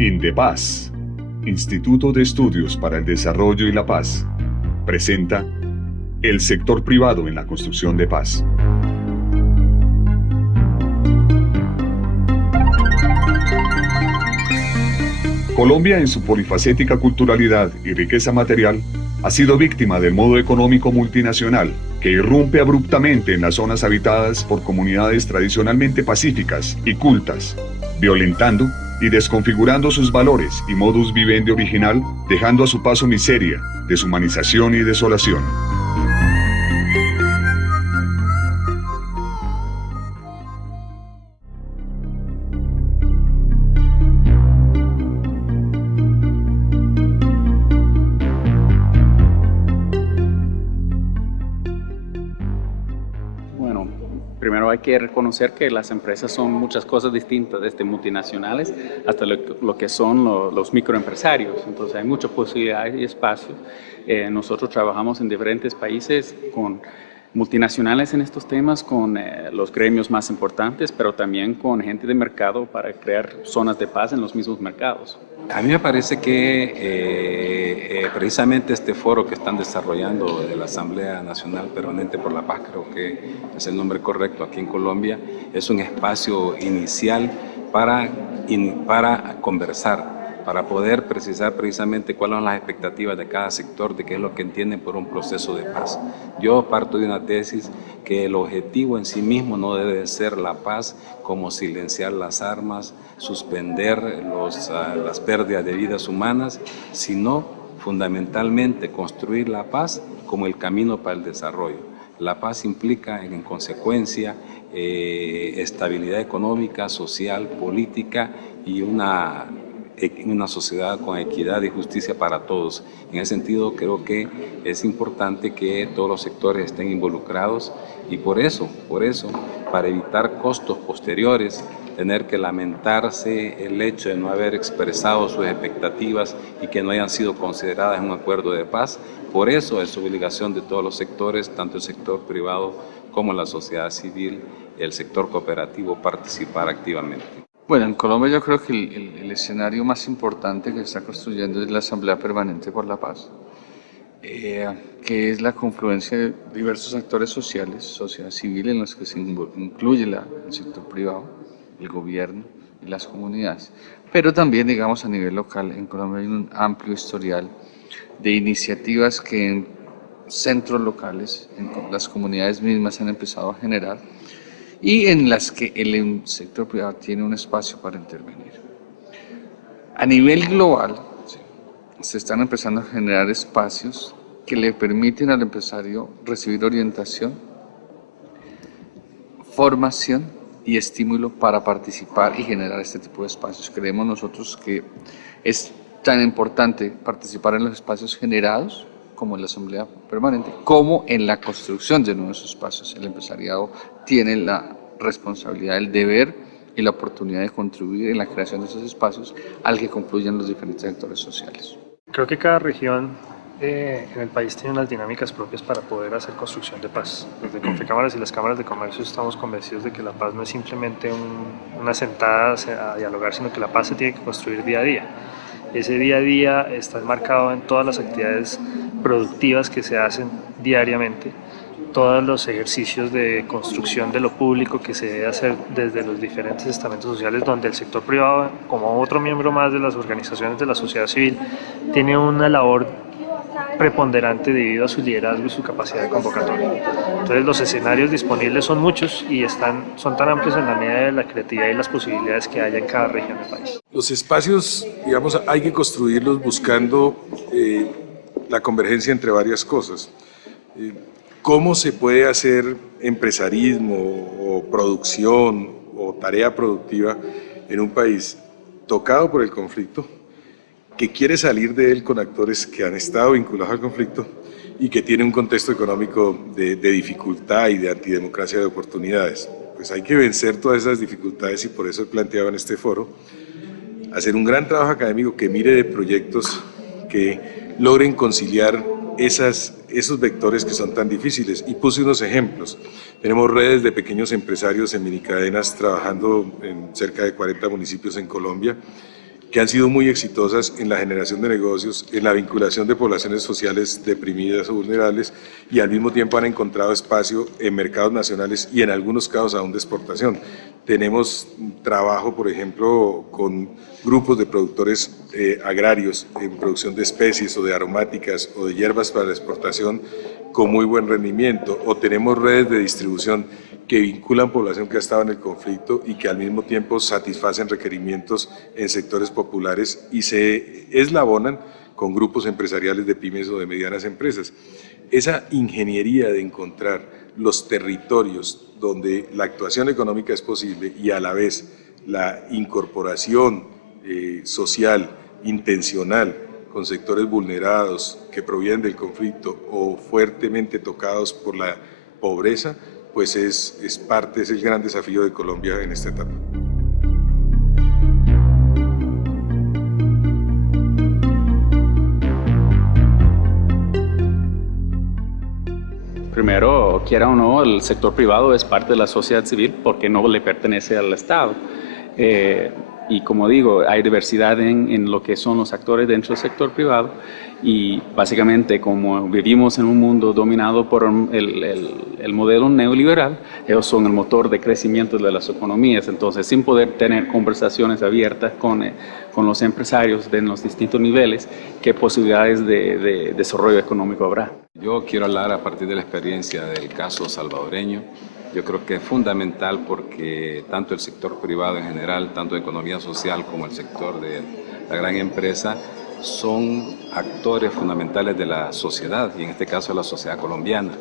Indepaz, Instituto de Estudios para el Desarrollo y la Paz, presenta El sector privado en la construcción de paz. Colombia, en su polifacética culturalidad y riqueza material, ha sido víctima del modo económico multinacional que irrumpe abruptamente en las zonas habitadas por comunidades tradicionalmente pacíficas y cultas, violentando y desconfigurando sus valores y modus vivendi original, dejando a su paso miseria, deshumanización y desolación. Primero hay que reconocer que las empresas son muchas cosas distintas, desde multinacionales hasta lo que son los microempresarios. Entonces hay mucha posibilidad y espacio. Nosotros trabajamos en diferentes países con multinacionales en estos temas, con los gremios más importantes, pero también con gente de mercado para crear zonas de paz en los mismos mercados. A mí me parece que precisamente este foro que están desarrollando de la Asamblea Nacional Permanente por la Paz, creo que es el nombre correcto aquí en Colombia, es un espacio inicial para conversar, para poder precisar precisamente cuáles son las expectativas de cada sector, de qué es lo que entienden por un proceso de paz. Yo parto de una tesis que el objetivo en sí mismo no debe ser la paz, como silenciar las armas, suspender las pérdidas de vidas humanas, sino fundamentalmente construir la paz como el camino para el desarrollo. La paz implica, en consecuencia, estabilidad económica, social, política y una sociedad con equidad y justicia para todos. En ese sentido, creo que es importante que todos los sectores estén involucrados y por eso, para evitar costos posteriores, tener que lamentarse el hecho de no haber expresado sus expectativas y que no hayan sido consideradas en un acuerdo de paz. Por eso es obligación de todos los sectores, tanto el sector privado como la sociedad civil, el sector cooperativo, participar activamente. Bueno, en Colombia yo creo que el escenario más importante que se está construyendo es la Asamblea Permanente por la Paz, que es la confluencia de diversos actores sociales, sociedad civil, en los que se incluye el sector privado, el gobierno y las comunidades. Pero también, digamos, a nivel local, en Colombia hay un amplio historial de iniciativas que en centros locales, en las comunidades mismas han empezado a generar, y en las que el sector privado tiene un espacio para intervenir. A nivel global, se están empezando a generar espacios que le permiten al empresario recibir orientación, formación y estímulo para participar y generar este tipo de espacios. Creemos nosotros que es tan importante participar en los espacios generados, como en la Asamblea Permanente, como en la construcción de nuevos espacios. El empresariado tiene la responsabilidad, el deber y la oportunidad de contribuir en la creación de esos espacios al que concluyan los diferentes sectores sociales. Creo que cada región en el país tiene unas dinámicas propias para poder hacer construcción de paz. Desde Confecámaras y las cámaras de comercio estamos convencidos de que la paz no es simplemente una sentada a dialogar, sino que la paz se tiene que construir día a día. Ese día a día está enmarcado en todas las actividades productivas que se hacen diariamente, todos los ejercicios de construcción de lo público que se debe hacer desde los diferentes estamentos sociales, donde el sector privado, como otro miembro más de las organizaciones de la sociedad civil, tiene una labor preponderante debido a su liderazgo y su capacidad de convocatoria. Entonces los escenarios disponibles son muchos y son tan amplios en la medida de la creatividad y las posibilidades que haya en cada región del país. Los espacios, digamos, hay que construirlos buscando la convergencia entre varias cosas. ¿Cómo se puede hacer empresarismo o producción o tarea productiva en un país tocado por el conflicto, que quiere salir de él con actores que han estado vinculados al conflicto y que tiene un contexto económico de dificultad y de antidemocracia de oportunidades? Pues hay que vencer todas esas dificultades y por eso he planteado en este foro hacer un gran trabajo académico que mire de proyectos que logren conciliar esos vectores que son tan difíciles. Y puse unos ejemplos. Tenemos redes de pequeños empresarios en minicadenas trabajando en cerca de 40 municipios en Colombia, que han sido muy exitosas en la generación de negocios, en la vinculación de poblaciones sociales deprimidas o vulnerables, y al mismo tiempo han encontrado espacio en mercados nacionales y en algunos casos aún de exportación. Tenemos trabajo, por ejemplo, con grupos de productores agrarios en producción de especies o de aromáticas o de hierbas para la exportación con muy buen rendimiento, o tenemos redes de distribución que vinculan población que ha estado en el conflicto y que al mismo tiempo satisfacen requerimientos en sectores populares y se eslabonan con grupos empresariales de pymes o de medianas empresas. Esa ingeniería de encontrar los territorios donde la actuación económica es posible y a la vez la incorporación social, intencional, con sectores vulnerados que provienen del conflicto o fuertemente tocados por la pobreza, pues es el gran desafío de Colombia en esta etapa. Primero, quiera o no, el sector privado es parte de la sociedad civil porque no le pertenece al Estado. Y como digo, hay diversidad en lo que son los actores dentro del sector privado y básicamente como vivimos en un mundo dominado por el modelo neoliberal, ellos son el motor de crecimiento de las economías. Entonces, sin poder tener conversaciones abiertas con los empresarios de los distintos niveles, ¿qué posibilidades de desarrollo económico habrá? Yo quiero hablar a partir de la experiencia del caso salvadoreño. Yo creo que es fundamental porque tanto el sector privado en general, tanto de economía social como el sector de la gran empresa, son actores fundamentales de la sociedad y en este caso de la sociedad colombiana.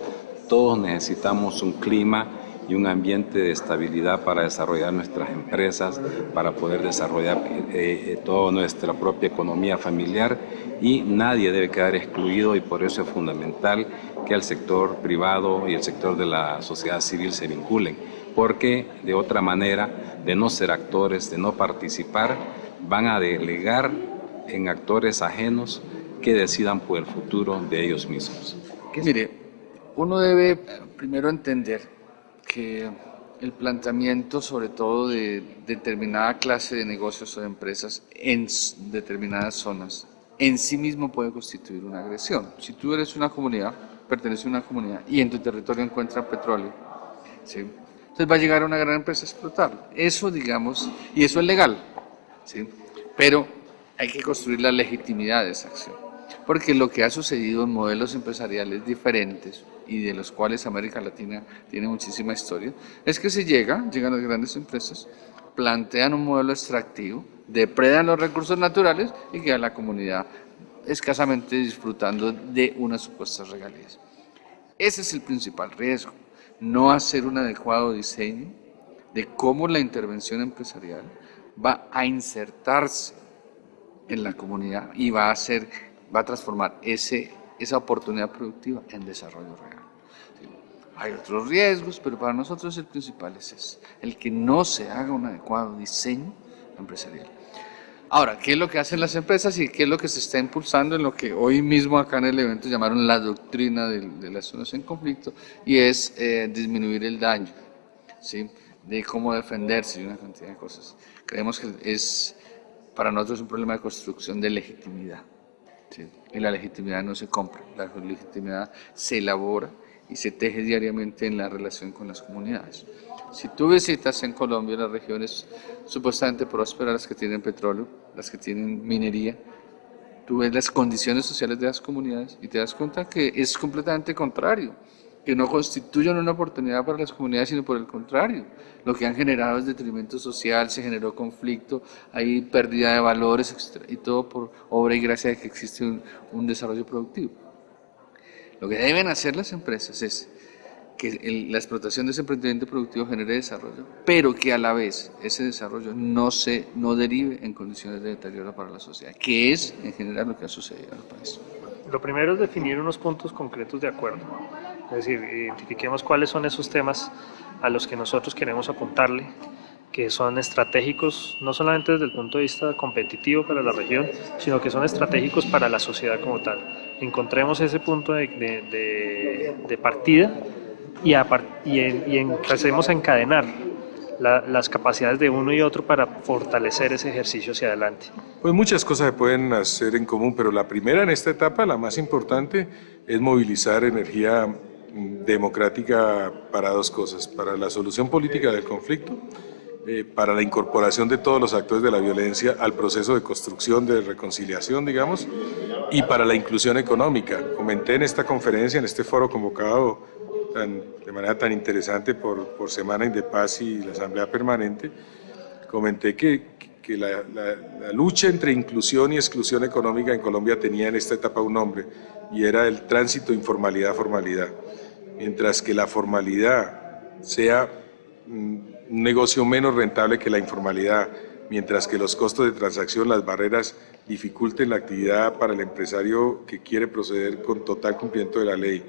Todos necesitamos un clima y un ambiente de estabilidad para desarrollar nuestras empresas, para poder desarrollar toda nuestra propia economía familiar y nadie debe quedar excluido y por eso es fundamental que el sector privado y el sector de la sociedad civil se vinculen, porque de otra manera, de no ser actores, de no participar, van a delegar en actores ajenos que decidan por el futuro de ellos mismos. Mire, uno debe primero entender que el planteamiento, sobre todo de determinada clase de negocios o de empresas en determinadas zonas, en sí mismo puede constituir una agresión. Si tú eres una comunidad, perteneces a una comunidad y en tu territorio encuentran petróleo, ¿sí? Entonces va a llegar una gran empresa a explotarlo. Eso, digamos, y eso es legal, ¿sí? Pero hay que construir la legitimidad de esa acción. Porque lo que ha sucedido en modelos empresariales diferentes y de los cuales América Latina tiene muchísima historia, es que llegan las grandes empresas, plantean un modelo extractivo, depredan los recursos naturales y queda la comunidad escasamente disfrutando de unas supuestas regalías. Ese es el principal riesgo, no hacer un adecuado diseño de cómo la intervención empresarial va a insertarse en la comunidad y va a transformar esa oportunidad productiva en desarrollo real. Hay otros riesgos, pero para nosotros el principal es ese, el que no se haga un adecuado diseño empresarial. Ahora, ¿qué es lo que hacen las empresas y qué es lo que se está impulsando en lo que hoy mismo acá en el evento llamaron la doctrina de las zonas en conflicto? Y es disminuir el daño, ¿sí? De cómo defenderse y una cantidad de cosas. Creemos que para nosotros es un problema de construcción de legitimidad, ¿sí? Y la legitimidad no se compra, la legitimidad se elabora y se teje diariamente en la relación con las comunidades. Si tú visitas en Colombia las regiones supuestamente prósperas, las que tienen petróleo, las que tienen minería, tú ves las condiciones sociales de las comunidades y te das cuenta que es completamente contrario, que no constituyen una oportunidad para las comunidades, sino por el contrario. Lo que han generado es detrimento social, se generó conflicto, hay pérdida de valores, etc. Y todo por obra y gracia de que existe un desarrollo productivo. Lo que deben hacer las empresas es que la explotación de ese emprendimiento productivo genere desarrollo, pero que a la vez ese desarrollo no derive en condiciones de deterioro para la sociedad, que es en general lo que ha sucedido en el país. Lo primero es definir unos puntos concretos de acuerdo, es decir, identifiquemos cuáles son esos temas a los que nosotros queremos apuntarle, que son estratégicos no solamente desde el punto de vista competitivo para la región, sino que son estratégicos para la sociedad como tal. Encontremos ese punto de partida y empecemos a encadenar las capacidades de uno y otro para fortalecer ese ejercicio hacia adelante. Pues muchas cosas se pueden hacer en común, pero la primera en esta etapa, la más importante, es movilizar energía democrática para dos cosas: para la solución política del conflicto, para la incorporación de todos los actores de la violencia al proceso de construcción, de reconciliación, digamos, y para la inclusión económica. Comenté en esta conferencia, en este foro convocado de manera tan interesante por Semana Indepaz y la Asamblea Permanente, comenté que la lucha entre inclusión y exclusión económica en Colombia tenía en esta etapa un nombre, y era el tránsito informalidad-formalidad. Mientras que la formalidad sea un negocio menos rentable que la informalidad, mientras que los costos de transacción, las barreras, dificulten la actividad para el empresario que quiere proceder con total cumplimiento de la ley,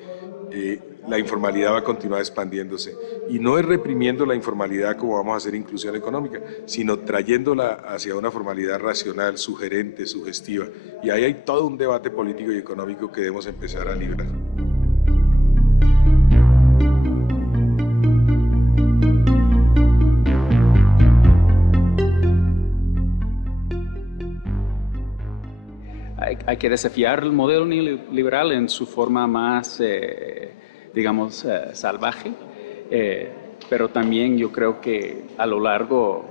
la informalidad va a continuar expandiéndose. Y no es reprimiendo la informalidad como vamos a hacer inclusión económica, sino trayéndola hacia una formalidad racional, sugerente, sugestiva. Y ahí hay todo un debate político y económico que debemos empezar a librar. Hay que desafiar el modelo neoliberal en su forma más, digamos, salvaje, pero también yo creo que a lo largo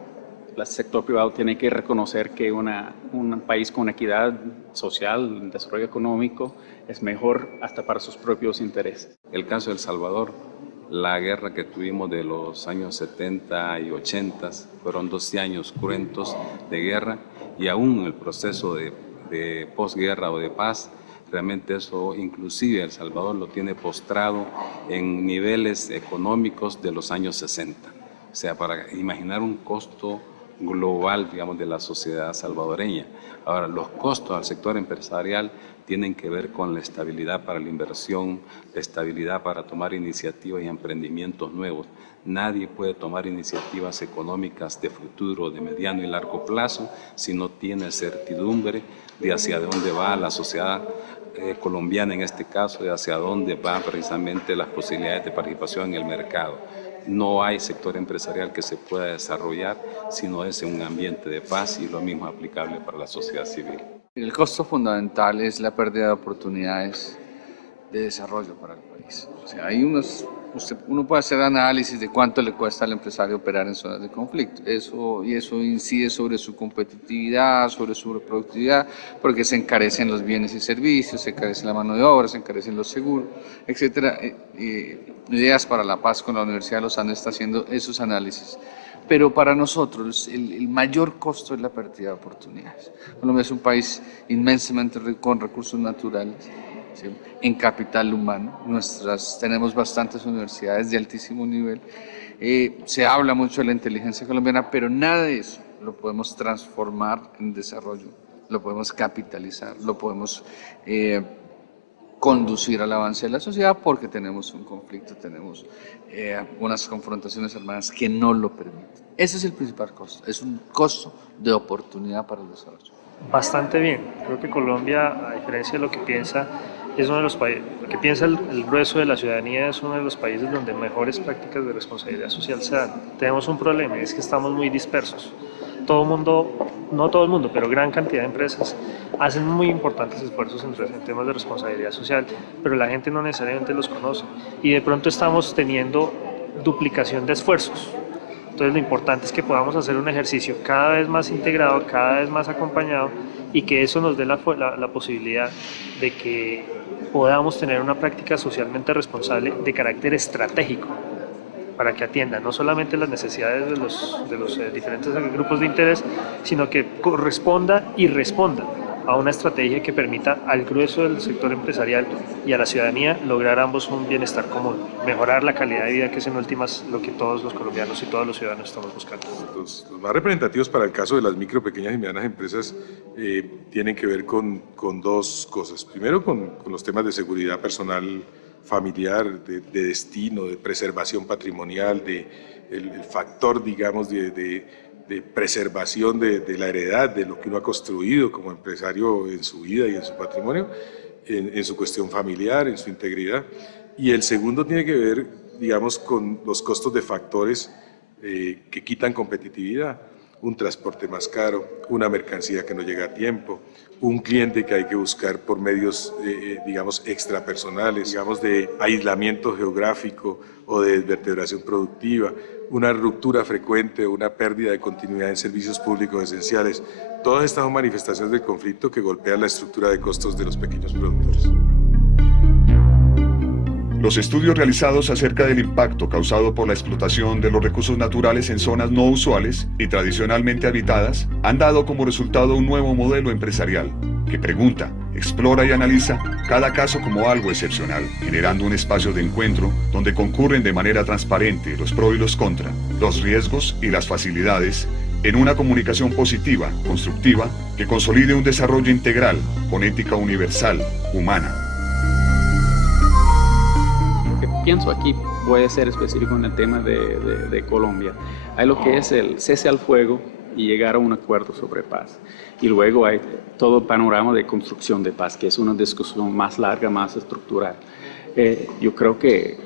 el sector privado tiene que reconocer que un país con equidad social, desarrollo económico, es mejor hasta para sus propios intereses. El caso de El Salvador, la guerra que tuvimos de los años 70 y 80 fueron 12 años cruentos de guerra, y aún el proceso de posguerra o de paz, realmente eso inclusive El Salvador lo tiene postrado en niveles económicos de los años 60. O sea, para imaginar un costo global, digamos, de la sociedad salvadoreña. Ahora, los costos al sector empresarial tienen que ver con la estabilidad para la inversión, la estabilidad para tomar iniciativas y emprendimientos nuevos. Nadie puede tomar iniciativas económicas de futuro, de mediano y largo plazo, si no tiene certidumbre de hacia dónde va la sociedad colombiana en este caso, de hacia dónde van precisamente las posibilidades de participación en el mercado. No hay sector empresarial que se pueda desarrollar si no es en un ambiente de paz, y lo mismo es aplicable para la sociedad civil. El costo fundamental es la pérdida de oportunidades de desarrollo para el país. O sea, uno puede hacer análisis de cuánto le cuesta al empresario operar en zonas de conflicto. Eso incide sobre su competitividad, sobre su productividad, porque se encarecen los bienes y servicios, se encarece la mano de obra, se encarecen los seguros, etc. Ideas para la Paz con la Universidad de los Andes está haciendo esos análisis. Pero para nosotros el mayor costo es la pérdida de oportunidades. Colombia es un país inmensamente rico con recursos naturales, ¿sí?, en capital humano. Tenemos bastantes universidades de altísimo nivel. Se habla mucho de la inteligencia colombiana, pero nada de eso lo podemos transformar en desarrollo, lo podemos capitalizar, lo podemos conducir al avance de la sociedad, porque tenemos un conflicto, tenemos unas confrontaciones armadas que no lo permiten. Ese es el principal costo, es un costo de oportunidad para el desarrollo. Bastante bien. Creo que Colombia, a diferencia de lo que piensa, es uno de los países, lo que piensa el grueso de la ciudadanía, es uno de los países donde mejores prácticas de responsabilidad social se dan. Tenemos un problema, es que estamos muy dispersos. Todo el mundo, no todo el mundo, pero gran cantidad de empresas hacen muy importantes esfuerzos en temas de responsabilidad social, pero la gente no necesariamente los conoce. Y de pronto estamos teniendo duplicación de esfuerzos. Entonces lo importante es que podamos hacer un ejercicio cada vez más integrado, cada vez más acompañado, y que eso nos dé la posibilidad de que podamos tener una práctica socialmente responsable de carácter estratégico, para que atienda no solamente las necesidades de los diferentes grupos de interés, sino que corresponda y responda a una estrategia que permita al grueso del sector empresarial y a la ciudadanía lograr ambos un bienestar común, mejorar la calidad de vida, que es en últimas lo que todos los colombianos y todos los ciudadanos estamos buscando. Los más representativos para el caso de las micro, pequeñas y medianas empresas tienen que ver con dos cosas. Primero, con los temas de seguridad personal, familiar, de destino, de preservación patrimonial, el factor, digamos, de preservación de la heredad, de lo que uno ha construido como empresario en su vida y en su patrimonio, en su cuestión familiar, en su integridad. Y el segundo tiene que ver, digamos, con los costos de factores que quitan competitividad. Un transporte más caro, una mercancía que no llega a tiempo, un cliente que hay que buscar por medios, digamos, extrapersonales, digamos, de aislamiento geográfico o de desvertebración productiva, una ruptura frecuente o una pérdida de continuidad en servicios públicos esenciales. Todas estas son manifestaciones del conflicto que golpean la estructura de costos de los pequeños productores. Los estudios realizados acerca del impacto causado por la explotación de los recursos naturales en zonas no usuales y tradicionalmente habitadas han dado como resultado un nuevo modelo empresarial que pregunta, explora y analiza cada caso como algo excepcional, generando un espacio de encuentro donde concurren de manera transparente los pros y los contra, los riesgos y las facilidades, en una comunicación positiva, constructiva, que consolide un desarrollo integral con ética universal, humana. Pienso aquí, voy a ser específico en el tema de Colombia. Hay lo que es el cese al fuego y llegar a un acuerdo sobre paz. Y luego hay todo el panorama de construcción de paz, que es una discusión más larga, más estructural. Yo creo que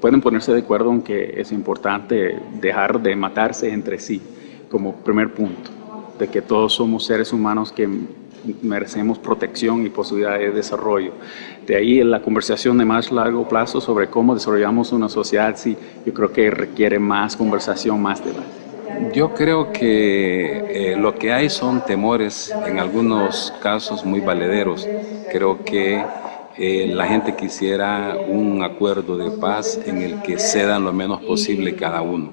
pueden ponerse de acuerdo en que es importante dejar de matarse entre sí, como primer punto, de que todos somos seres humanos que merecemos protección y posibilidad de desarrollo. De ahí la conversación de más largo plazo sobre cómo desarrollamos una sociedad, sí, yo creo que requiere más conversación, más debate. Yo creo que lo que hay son temores, en algunos casos muy valederos. Creo que la gente quisiera un acuerdo de paz en el que cedan lo menos posible cada uno.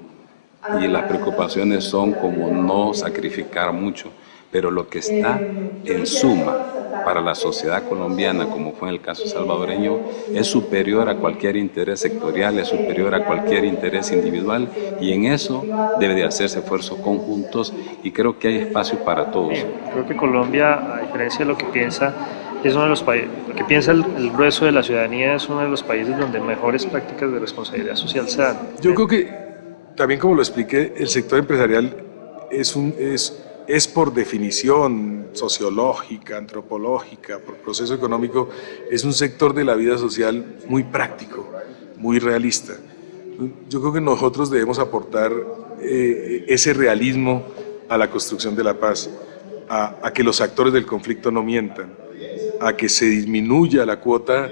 Y las preocupaciones son como no sacrificar mucho. Pero lo que está en suma para la sociedad colombiana, como fue en el caso salvadoreño, es superior a cualquier interés sectorial, es superior a cualquier interés individual, y en eso debe de hacerse esfuerzos conjuntos, y creo que hay espacio para todos. Creo que Colombia, a diferencia de lo que piensa, es uno de los países, lo que piensa el grueso de la ciudadanía, es uno de los países donde mejores prácticas de responsabilidad social se dan. Yo creo que, también como lo expliqué, el sector empresarial es por definición sociológica, antropológica, por proceso económico, es un sector de la vida social muy práctico, muy realista. Yo creo que nosotros debemos aportar ese realismo a la construcción de la paz, a que los actores del conflicto no mientan, a que se disminuya la cuota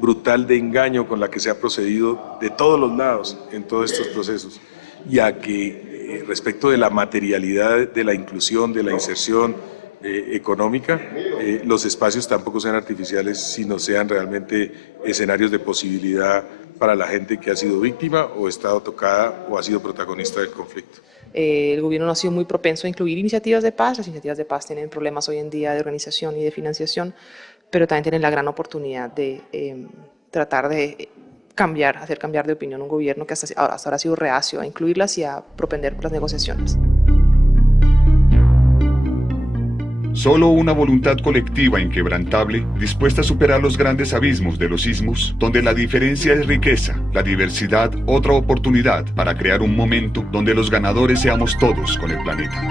brutal de engaño con la que se ha procedido de todos los lados en todos estos procesos, y a que respecto de la materialidad de la inclusión, de la inserción económica, los espacios tampoco sean artificiales, sino sean realmente escenarios de posibilidad para la gente que ha sido víctima o ha estado tocada o ha sido protagonista del conflicto. El gobierno no ha sido muy propenso a incluir iniciativas de paz. Las iniciativas de paz tienen problemas hoy en día de organización y de financiación, pero también tienen la gran oportunidad de tratar de hacer cambiar de opinión un gobierno que hasta ahora ha sido reacio a incluirlas y a propender por las negociaciones. Solo una voluntad colectiva inquebrantable, dispuesta a superar los grandes abismos de los sismos, donde la diferencia es riqueza, la diversidad otra oportunidad para crear un momento donde los ganadores seamos todos con el planeta.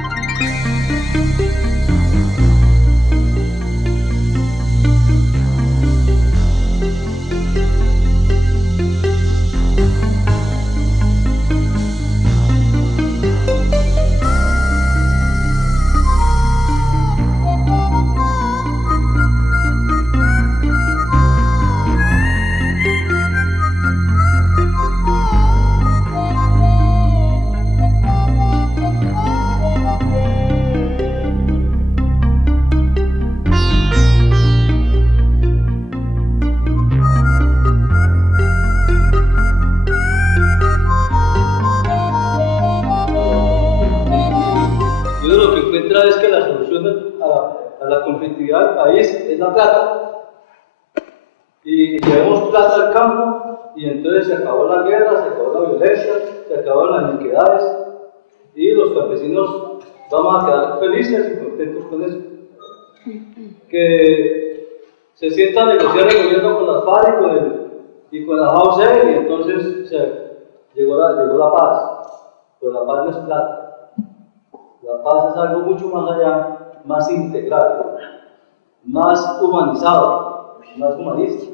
Es que la solución a la conflictividad del país es la plata. Y llevamos plata al campo y entonces se acabó la guerra, se acabó la violencia, se acabaron las iniquidades y los campesinos vamos a quedar felices y contentos con eso. Que se sienta a negociar el gobierno con las FARC y con la JAUC y entonces llegó la paz. Pero la paz no es plata. La paz es algo mucho más allá, más integral, más humanizado, más humanista.